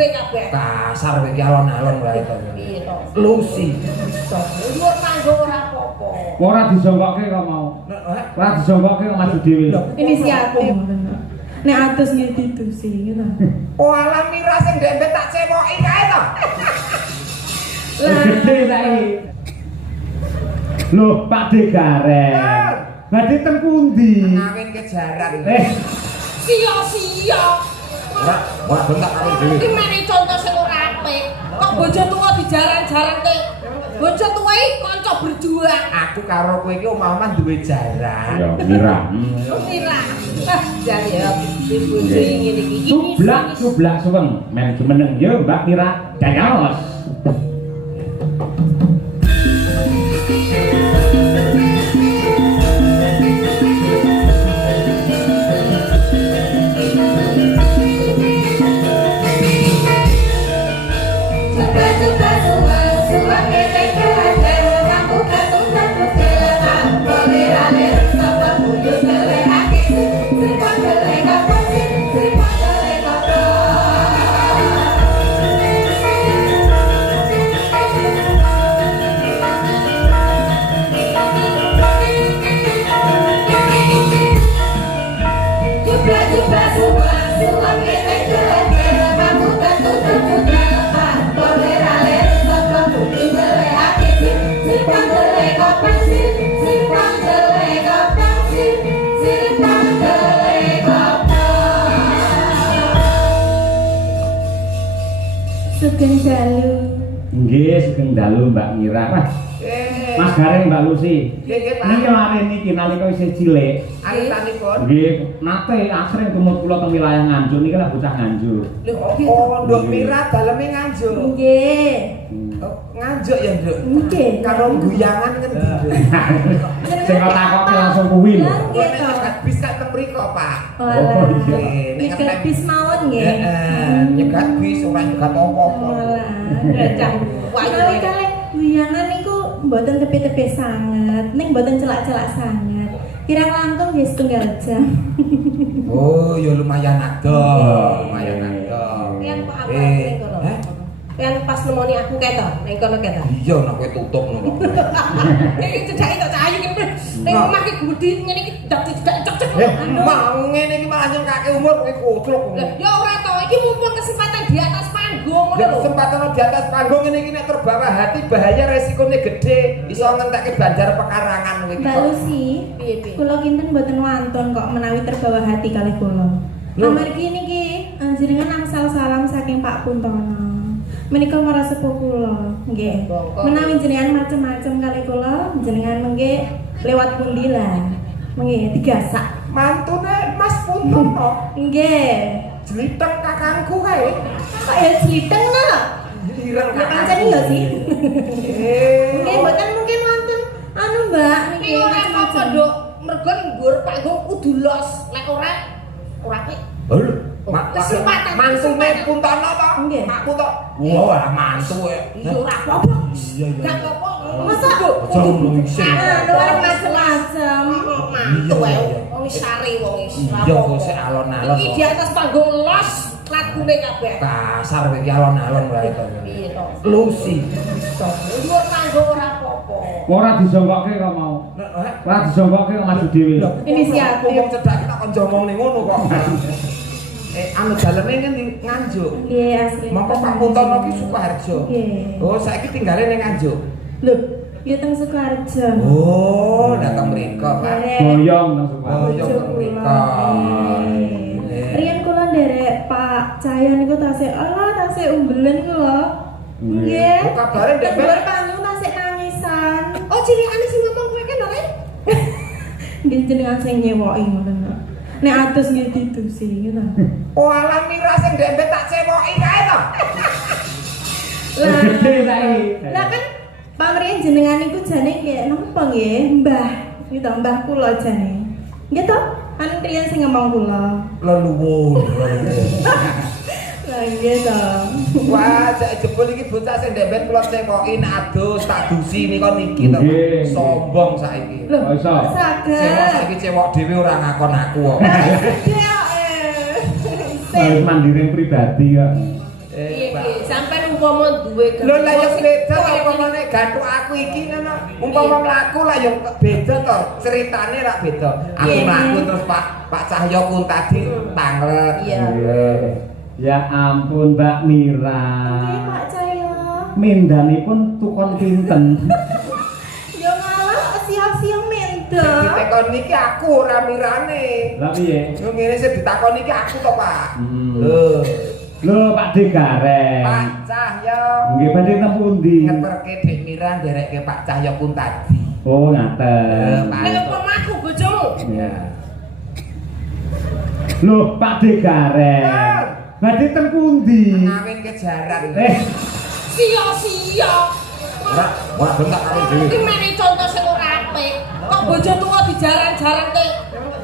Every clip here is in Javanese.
lagune kabeh. Kasar kowe iki alon-alon wae to. Piye to? Lucy. Dhuwur kanggo ora apa-apa. Ora disongkoke kok mau. Ora disongkoke kok maju dhewe. Inisiatif. Nek atus nggih ditusi ngono. Oh alam mira sing ndembet tak cewoki kae to. Gede saiki. Loh, Pak De Gareng. Badhe teng pundi? Ngawin kejaran. Sia-sia. Ora bentak karo dhewe. Iki mene contoh sing ora apik. Kok bojo tuwa dijaran-jarante. Bojo tuwa iki kanca berjuang. Aku karo kowe iki omah-omah duwe jaran. Ya, Mira. Mira. Jan ya bojo ngene iki. Cublak suweng. Men jumeneng yo Mbak Mira. Dayaos. Sugeng dalu. Nggih, sugeng dalu Mbak Mira. Mas Gareng Mbak Lucy. Nggih, Pak. Niki lare niki nalika isih cilik. Alitanipun. Nggih, nate asring tumut kula teng wilayah Nganjuk niki lah bocah Nganjuk. Oh, Nduk Mira daleme Nganjuk. Nggih. Nganjuk ya, Nduk. Nggih. Karo guyangan ngendi, Nduk? Sing kok takoki langsung kuwi lho. Nggih to. Nek bisa teng mriko, Pak. Oh, iya. Nyegat bis mawon nggih. Nyegat bis ora nyegat apa-apa. Recah wayu. Kali guyangan niku mboten tepi-tepi sanget, ning mboten celak-celak sanget. Kirang langkung nggih setunggal jam. Oh, ya lumayan ado. Lumayan ado. Yang Pak apa ning kono? Yang pas nemoni aku kae to, ning kono kae to. Iya, nek kowe tutup ngono. Iki cedhake tok cahayu iki. Ning omah ki budi ngene iki dadi cek-cek. Mau ngene iki malah nyengkake umur kowe kutruk. Ya ora to, iki mumpung kesempatan di atas panggung ngono lho. Kesempatan di atas panggung ngene iki nek terbawa hati bahaya resikonya gede. Iso ngentekke banjar pekarangan kowe iki. Mbak Lucy, Piye-piye? kula kinten mboten wonten kok menawi terbawa hati kalih kula. Amargi niki jenengan angsal salam saking Pak Puntono. Menika para sepuh kula, nggih. Menawi jenengan macem-macem kalih kula, jenengan mengke lewat pundi lah. Mengke digasak. Mantune Mas Puntono. Nggih. Jliteng kakangku kae. Kaya sliteng lho. Ireng Ya pancen iya sih. Nggih, Eh, mboten mungkin wonten anu Mbak Iki niki ora apa-apa, Nduk. Mergo nggur panggung kudu los. Lek ora apik. Kesempatan, mantune kesempatan. Puntono to? Nggih. Mak Puntono. Wah, mantu e. Iya ora apa-apa. Iya, iya. Gak apa-apa. Masa Aja ngono isin. anu ora macem-macem. Mantu ae. Wong wis sari wong wis. Iya, kok sik alon-alon. Iki di atas panggung los lagune kabeh. Kasar kowe iki alon-alon wae to. Piye to? Lucy. Dhuwur kanggo ora apa-apa. Ora disongkoke kok mau. Ora disongkoke kok maju dhewe. Inisiatif. Wong cedhak kita kon jomong ning ngono kok. Anu daleme ngendi Nganjuk. Nggih, asli. Mongko Pak Puntono ki Sukoharjo. Nggih. Oh, saiki tinggale ning Nganjuk. Lho, ya teng Sukoharjo. Oh, datang mriko, Pak. Boyong nang Sukoharjo. Oh, yo teng mriko. Riyen kula nderek Pak Cahyo niku tasih tasih umbelen kula. Nggih. Oh, kabare ndek Dhuwur panggung tasih nangisan. Oh, cilikane sing ngomong kowe kan ora? Nggih jenengan sing nyewoki ngoten. Nek atus nggih ditusi ngoten. Oh, alam mira sing ndembet tak cewoki kae to. Gede saiki. Lah kan pamrih jenengan niku jane nggih napa nggih? Mbah. Gitu Mbah kula jane. Nggih to? Kan riyen sing ngomong kula. Leluwur. Lah nggih to. Wah, sak jebul iki bocah sing ndembet kula cewoki nek adus tak dusi nika niki to. Nggih. Sombong saiki. Lho, Oh, iso. saged. Cewek saiki cewek dhewe ora ngakon aku kok. Gede kok. Harus mandiri pribadi kok. Piye sampean umpama duwe Lho lah ya beda to umpamane gathuk aku iki ngono. Umpama mlaku lah ya beda to. Ceritane rak beda. Aku mlaku terus Pak Cahyo pun tadi tanglet. Iya. Ya ampun Mbak Mira. Oke Pak Cahyo. Mindanipun tukon pinten. Yo ngalah siap-siap menda. Ditakon niki aku ora mirane. Lah piye? Yo ngene sing ditakon niki aku to, Pak. Lho Pak Degareng. Pak Cahyo. Nggih badhe teng pundi? Ngeterke Dik Mira nderekke Pak Cahyo pun tadi. Oh ngaten. Nek umpama aku bojomu. Ya. Lho Pak Degareng. Badhe teng pundi? Ngawin kejaran. Sia-sia. Ora bentak karo dhewe. Iki mene contoh sing ora apik. Kok bojo tuwa dijaran-jarante.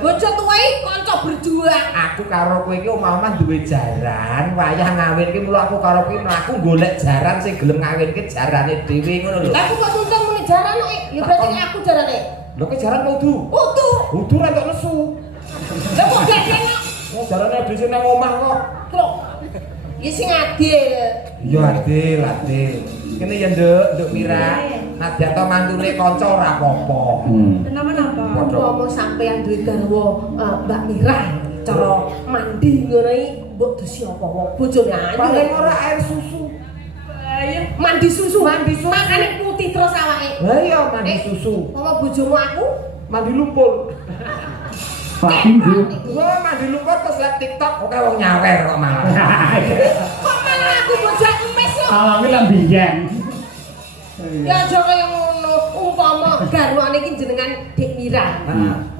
Bojo tuwa iki kanca berjuang. Aku karo kowe iki omah-omah duwe jaran, wayah ngawin ki mulo aku karo kowe mlaku golek jaran sing gelem ngawinke jarane dhewe ngono lho. Lah aku kok tuntun muni jaran kok. Ya berarti aku jarane. Lho ke jaran kudu. Utu. Kudu ra entuk nesu. Lah kok gadene. Oh jarane dhisik nang omah kok. Truk. Ya sing adil. Iya adil, adil. Kene ya Nduk Mira. Nadyan to mantune kanca ora apa-apa. Kenapa-napa? Umpama sampean duwe garwa Mbak Mira cara mandi ngono iki mbok dosi apa wae bojone ayu. Paling ora air susu. Ayo mandi susu. Mandi susu. Makane putih terus awake. Lah iya mandi susu. Apa bojomu aku? Mandi lumpur. Pak Pindu. Wah mandi lumpur terus liat TikTok oke wong nyawer kok malah. Kok malah aku bojo emes kok. Alami lah biyen. Ya aja kaya ngono. Umpama garwane iki jenengan Dik Mira.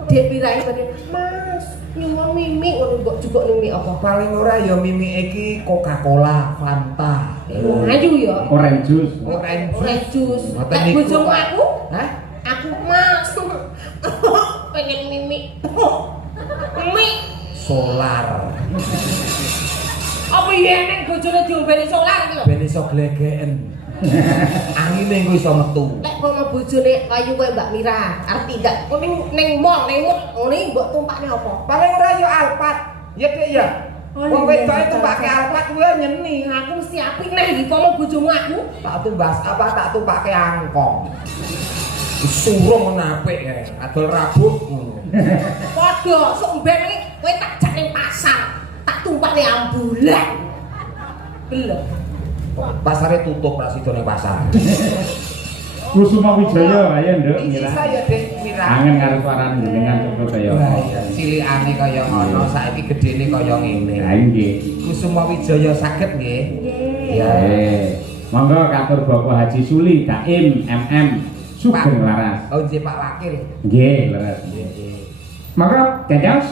Dik Mira iki tadi, Mas, nyuwun mimi ngono mbok jupuk mimi apa? Paling ora ya mimi iki Coca-Cola, Fanta. Wong ayu ya. Orange juice. Orange juice. Ngoten Nek niku, bojomu Pak. aku? Hah? Aku Mas. Pengen mimi. Mimi Solar. apa iya nek bojone diombeni solar iki lho. Ben iso glegeken. Angine engko iso metu. Nek kono bojone kayu kowe Mbak Mira, arti gak kowe ning mall ning ngene mbok tumpakne apa? Paling ora yo Alphard. Ya Dik ya. Wong wedok itu pakai Alphard kuwi nyeni. Aku mesti apik nek iki kono bojomu aku. Tak tumbas apa tak tumpake angkong. Surung menapik ya. Adol rabuk ngono. Padha sok mben iki kowe tak jak ning pasar, tak tumpakne ambulan. Belum. Pasare tutup ra sida ning pasar. Kusuma Wijaya ayo Nduk Iki Mira. saya Dik Mira. Kangen karo suarane jenengan kok kaya Wah, apa. iya, cilikane kaya ngono, saiki gedene kaya ngene. Lah nggih. Kusuma Wijaya saged nggih. Nggih. Monggo katur Bapak Haji Suli Daim MM Sugeng Laras. Oh nggih Pak Wakil. Nggih, leres. Monggo dados.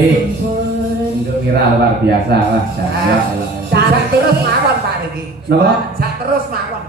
Baik. Untuk Mira luar biasa lah. Sak terus mawon Pak niki. Napa? Sak terus mawon.